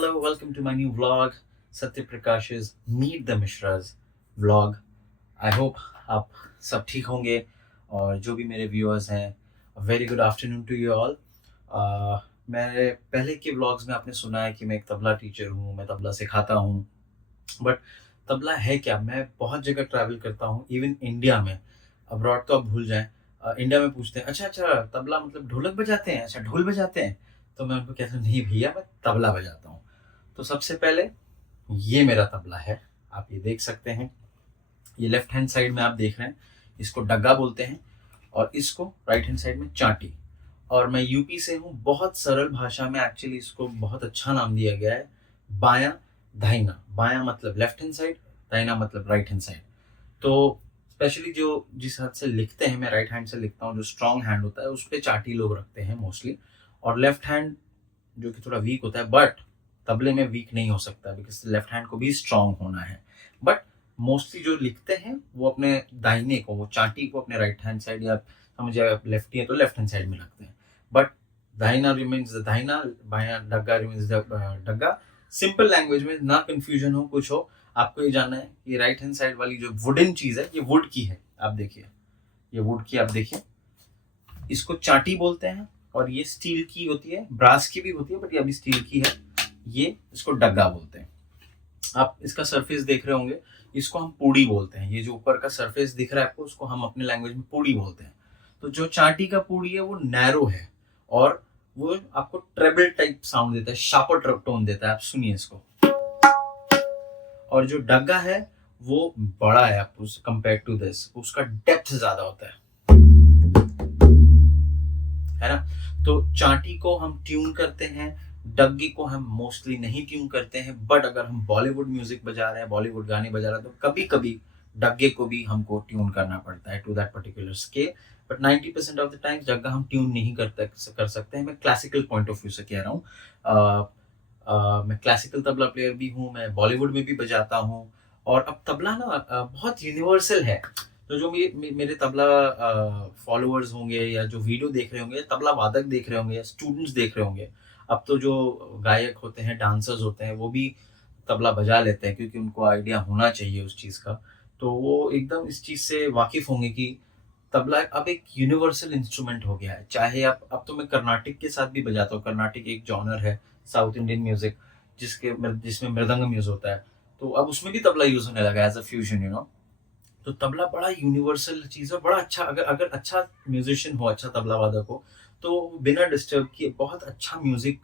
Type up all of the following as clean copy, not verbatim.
Hello, welcome to my new vlog, Satya Prakash's Meet the Mishras vlog. I hope आप सब ठीक होंगे और जो भी मेरे व्यूअर्स हैं, very good afternoon to you all. मेरे पहले के व्लॉग्स में आपने सुना है कि मैं एक तबला टीचर हूँ, मैं तबला सिखाता हूँ। बट तबला है क्या? मैं बहुत जगह ट्रैवल करता हूँ, इवन इंडिया में। अब्रॉड तो आप भूल जाएं। इंडिया में पूछते हैं, अच्छा अच्छा तबला मतलब ढोलक बजाते हैं, अच्छा ढोल बजाते हैं। तो मैं उनको कहता हूँ, नहीं भैया, मैं तबला बजाता हूँ। तो सबसे पहले ये मेरा तबला है, आप ये देख सकते हैं। ये लेफ्ट हैंड साइड में आप देख रहे हैं, इसको डग्गा बोलते हैं, और इसको राइट हैंड साइड में चाटी। और मैं यूपी से हूँ। बहुत सरल भाषा में एक्चुअली इसको बहुत अच्छा नाम दिया गया है, बायां दाहिना। बायां मतलब लेफ्ट हैंड साइड, दाहिना मतलब राइट हैंड साइड। तो स्पेशली जो जिस हाथ से लिखते हैं, मैं राइट हैंड से लिखता हूँ, जो स्ट्रॉन्ग हैंड होता है उस पर चाटी लोग रखते हैं मोस्टली। और लेफ्ट हैंड जो कि थोड़ा वीक होता है, बट तबले में वीक नहीं हो सकता, बिकॉज लेफ्ट हैंड को भी स्ट्रांग होना है। बट मोस्टली जो लिखते हैं वो अपने दाहिने को, वो चाटी को अपने राइट हैंड साइड, या समझिए आप लेफ्टी है तो लेफ्ट हैंड साइड में रखते हैं। बट दाहिना रिमेन्स द दाहिना, बायां डग्गा रिमेन्स द डग्गा। सिंपल लैंग्वेज में, ना कंफ्यूजन हो कुछ हो, आपको ये जानना है कि राइट हैंड साइड वाली जो वुडन चीज है, ये वुड की है। आप देखिए, ये वुड की, आप देखिए, इसको चाटी बोलते हैं। और ये स्टील की होती है, ब्रास की भी होती है, बट ये अभी स्टील की है। ये इसको डग्गा बोलते हैं। आप इसका सरफेस देख रहे होंगे, इसको हम पूड़ी बोलते हैं। ये जो ऊपर का सरफेस दिख रहा है आपको, उसको हम अपने लैंग्वेज में पूड़ी बोलते हैं। तो जो चाटी का पूड़ी है वो नैरो है, और वो आपको ट्रेबल टाइप साउंड देता है, शार्पर टोन देता है। आप सुनिए इसको। और जो डग्गा है वो बड़ा है, आप उस कंपेयर टू दिस, उसका डेप्थ ज्यादा होता है ना। तो चाटी को हम ट्यून करते हैं, डग्गी को हम मोस्टली नहीं ट्यून करते हैं। बट अगर हम बॉलीवुड म्यूजिक बजा रहे हैं, बॉलीवुड गाने बजा रहे हैं, तो कभी कभी डग्गे को भी हमको ट्यून करना पड़ता है to that particular scale. But 90% of the times डग्गा हम ट्यून नहीं कर सकते हैं। मैं क्लासिकल पॉइंट ऑफ व्यू से कह रहा हूँ। मैं क्लासिकल तबला प्लेयर भी हूँ, मैं बॉलीवुड में भी बजाता हूँ। और अब तबला ना बहुत यूनिवर्सल है। तो जो मेरे तबला फॉलोअर्स होंगे, या जो वीडियो देख रहे होंगे, तबला वादक देख रहे होंगे, या स्टूडेंट्स देख रहे होंगे, अब तो जो गायक होते हैं, डांसर्स होते हैं, वो भी तबला बजा लेते हैं, क्योंकि उनको आइडिया होना चाहिए उस चीज़ का। तो वो एकदम इस चीज़ से वाकिफ होंगे कि तबला अब एक यूनिवर्सल इंस्ट्रूमेंट हो गया है। चाहे आप, अब तो मैं कर्नाटिक के साथ भी बजाता हूँ। कर्नाटिक एक जॉनर है साउथ इंडियन म्यूजिक, जिसमें मृदंगम यूज होता है। तो अब उसमें भी तबला यूज होने लगा एज अ फ्यूजन, तो तबला बड़ा यूनिवर्सल चीज है, बड़ा अच्छा। अगर अगर अच्छा म्यूजिशियन हो, अच्छा तबला वादक हो, तो बिना डिस्टर्ब किए बहुत अच्छा म्यूजिक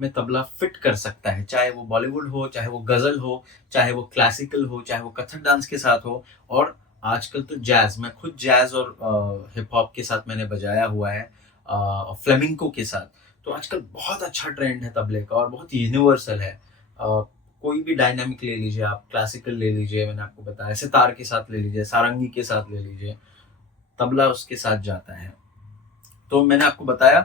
में तबला फिट कर सकता है। चाहे वो बॉलीवुड हो, चाहे वो गजल हो, चाहे वो क्लासिकल हो, चाहे वो कथक डांस के साथ हो। और आजकल तो जैज, मैं खुद जैज और हिप हॉप के साथ मैंने बजाया हुआ है, फ्लेमिंको के साथ। तो आजकल बहुत अच्छा ट्रेंड है तबले का, और बहुत यूनिवर्सल है। कोई भी डायनामिक ले लीजिए आप, क्लासिकल ले लीजिए, मैंने आपको बताया, सितार के साथ ले लीजिए, सारंगी के साथ ले लीजिए, तबला उसके साथ जाता है। तो मैंने आपको बताया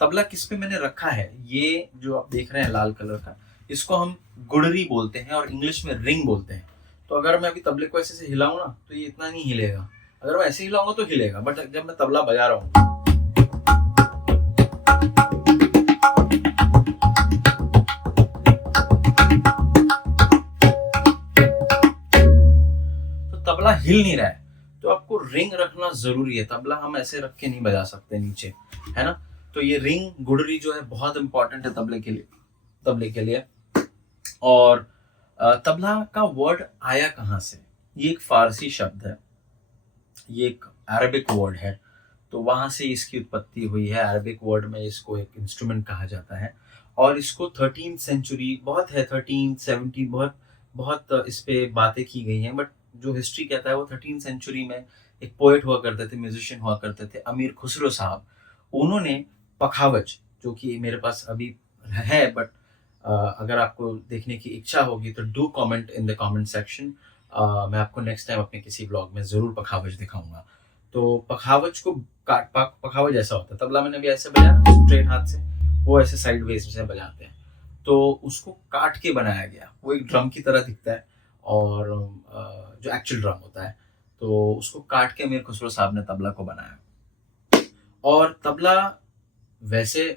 तबला किस पे मैंने रखा है। ये जो आप देख रहे हैं लाल कलर का, इसको हम गुड़री बोलते हैं, और इंग्लिश में रिंग बोलते हैं। तो अगर मैं अभी तबले को ऐसे से हिलाऊं ना, तो ये इतना नहीं हिलेगा। अगर मैं ऐसे हिलाऊंगा तो हिलेगा, बट जब मैं तबला बजा रहा हूँ, तो तबला हिल नहीं रहा है। तो आपको रिंग रखना जरूरी है। तबला हम ऐसे रख के नहीं बजा सकते नीचे, है ना। तो ये रिंग गुड़री जो है बहुत इंपॉर्टेंट है तबले के लिए। और तबला का वर्ड आया कहाँ से? ये एक फारसी शब्द है, ये एक अरबिक वर्ड है। तो वहां से इसकी उत्पत्ति हुई है। अरबिक वर्ड में इसको एक इंस्ट्रूमेंट कहा जाता है। और इसको 13th सेंचुरी, बहुत है 1317, बहुत बहुत इस पे बातें की गई हैं। बट जो हिस्ट्री कहता है वो 13th सेंचुरी में एक पोएट हुआ करते थे, म्यूजिशियन हुआ करते थे, अमीर खुसरो साहब। उन्होंने पखावज, जो कि मेरे पास अभी है, बट अगर आपको देखने की इच्छा होगी तो do comment in the comment section. मैं आपको नेक्स्ट टाइम अपने किसी ब्लॉग में जरूर पखावज दिखाऊंगा। तो पखावज को पखावज ऐसा होता है। तबला मैंने भी ऐसे बजाया ना स्ट्रेट हाथ से, वो ऐसे साइड वेज से बजाते हैं। तो उसको काट के बनाया गया, वो एक ड्रम की तरह दिखता है, और जो एक्चुअल ड्रम होता है, तो उसको काट के अमीर खुसरो साहब ने तबला को बनाया। और तबला, वैसे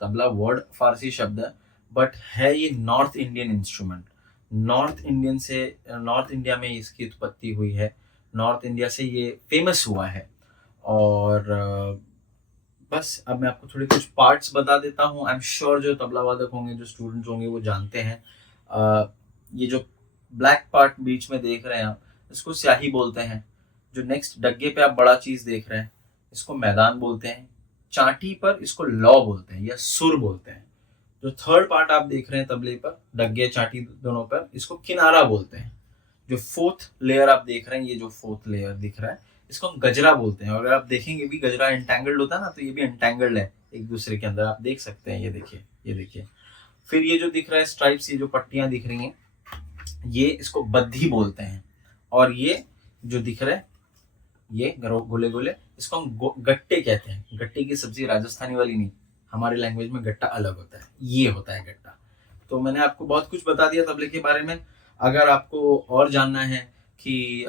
तबला वर्ड फारसी शब्द है, बट है ये north Indian instrument. North India में इसकी उत्पत्ति हुई है, नॉर्थ इंडिया से ये फेमस हुआ है। और बस अब मैं आपको थोड़े कुछ पार्ट्स बता देता हूँ। आई एम श्योर जो तबला वादक होंगे, जो स्टूडेंट्स होंगे, वो जानते हैं। ये जो ब्लैक पार्ट बीच में देख रहे हैं आप, इसको स्याही बोलते हैं। जो नेक्स्ट डग्गे पे आप बड़ा चीज देख रहे हैं, इसको मैदान बोलते हैं। चांटी पर इसको लौ बोलते हैं या सुर बोलते हैं। जो थर्ड पार्ट आप देख रहे हैं तबले पर, डग्गे चांटी दोनों पर, इसको किनारा बोलते हैं। जो फोर्थ लेयर आप देख रहे हैं, ये जो फोर्थ लेयर दिख रहा है, इसको हम गजरा बोलते हैं। और अगर आप देखेंगे भी, गजरा एंटेंगल्ड होता है ना, तो ये भी एंटेंगल्ड है एक दूसरे के अंदर, आप देख सकते हैं। ये देखिए, ये देखिए। फिर ये जो दिख रहा है स्ट्राइप्स, ये जो पट्टियां दिख रही हैं, ये इसको बद्धी बोलते हैं। और ये जो दिख रहा है, ये गोले गोले, इसको हम गट्टे कहते हैं। गट्टे की सब्जी राजस्थानी वाली नहीं, हमारे लैंग्वेज में गट्टा अलग होता है, ये होता है गट्टा। तो मैंने आपको बहुत कुछ बता दिया तबले के बारे में। अगर आपको और जानना है कि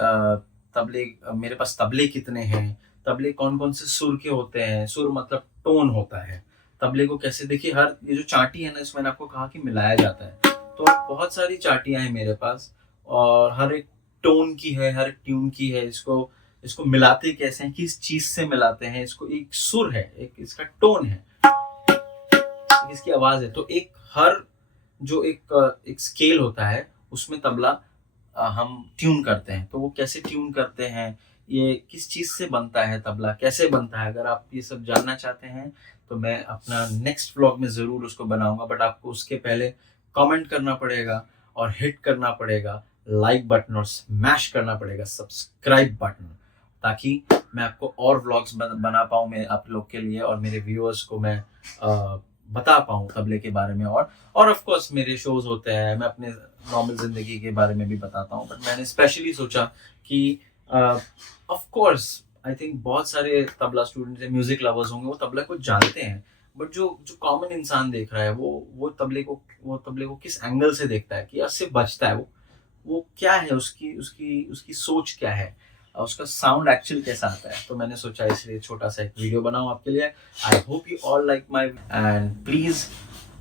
तबले, मेरे पास तबले कितने हैं, तबले कौन कौन से सुर के होते हैं, सुर मतलब टोन होता है, तबले को कैसे, देखिए हर ये जो चाटी है ना, इसमें मैंने आपको कहा कि मिलाया जाता है। तो बहुत सारी चाटियां हैं मेरे पास, और हर एक टोन की है, हर एक ट्यून की है। इसको मिलाते कैसे हैं, किस चीज से मिलाते हैं, इसको एक सुर है, एक इसका टोन है, इसकी आवाज है। तो एक हर जो एक स्केल होता है, उसमें तबला हम ट्यून करते हैं। तो वो कैसे ट्यून करते हैं, ये किस चीज से बनता है, तबला कैसे बनता है, अगर आप ये सब जानना चाहते हैं तो मैं अपना नेक्स्ट व्लॉग में जरूर उसको बनाऊंगा। बट आपको उसके पहले कमेंट करना पड़ेगा और हिट करना पड़ेगा लाइक बटन, और स्मैश करना पड़ेगा सब्सक्राइब बटन, ताकि मैं आपको और व्लॉग्स बना पाऊँ मैं आप लोग के लिए, और मेरे व्यूअर्स को मैं बता पाऊँ तबले के बारे में। और ऑफ कोर्स मेरे शोज होते हैं, मैं अपने नॉर्मल जिंदगी के बारे में भी बताता हूँ। बट मैंने स्पेशली सोचा कि ऑफ कोर्स आई थिंक बहुत सारे तबला स्टूडेंट्स, म्यूजिक लवर्स होंगे, वो तबला को जानते हैं। बट जो कॉमन इंसान देख रहा है, वो तबले को किस एंगल से देखता है, कि यार सिर्फ बजता है, वो क्या है, उसकी सोच क्या है, उसका साउंड एक्चुअल कैसा आता है। तो मैंने सोचा इसलिए छोटा सा एक वीडियो बनाऊं आपके लिए। I hope you all like my, and please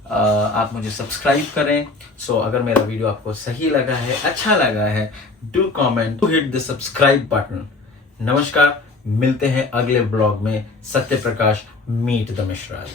आप मुझे सब्सक्राइब करें। सो अगर मेरा वीडियो आपको सही लगा है, अच्छा लगा है, do comment, hit the subscribe button. नमस्कार, मिलते हैं अगले ब्लॉग में। Satya Prakash meet the मिश्राज।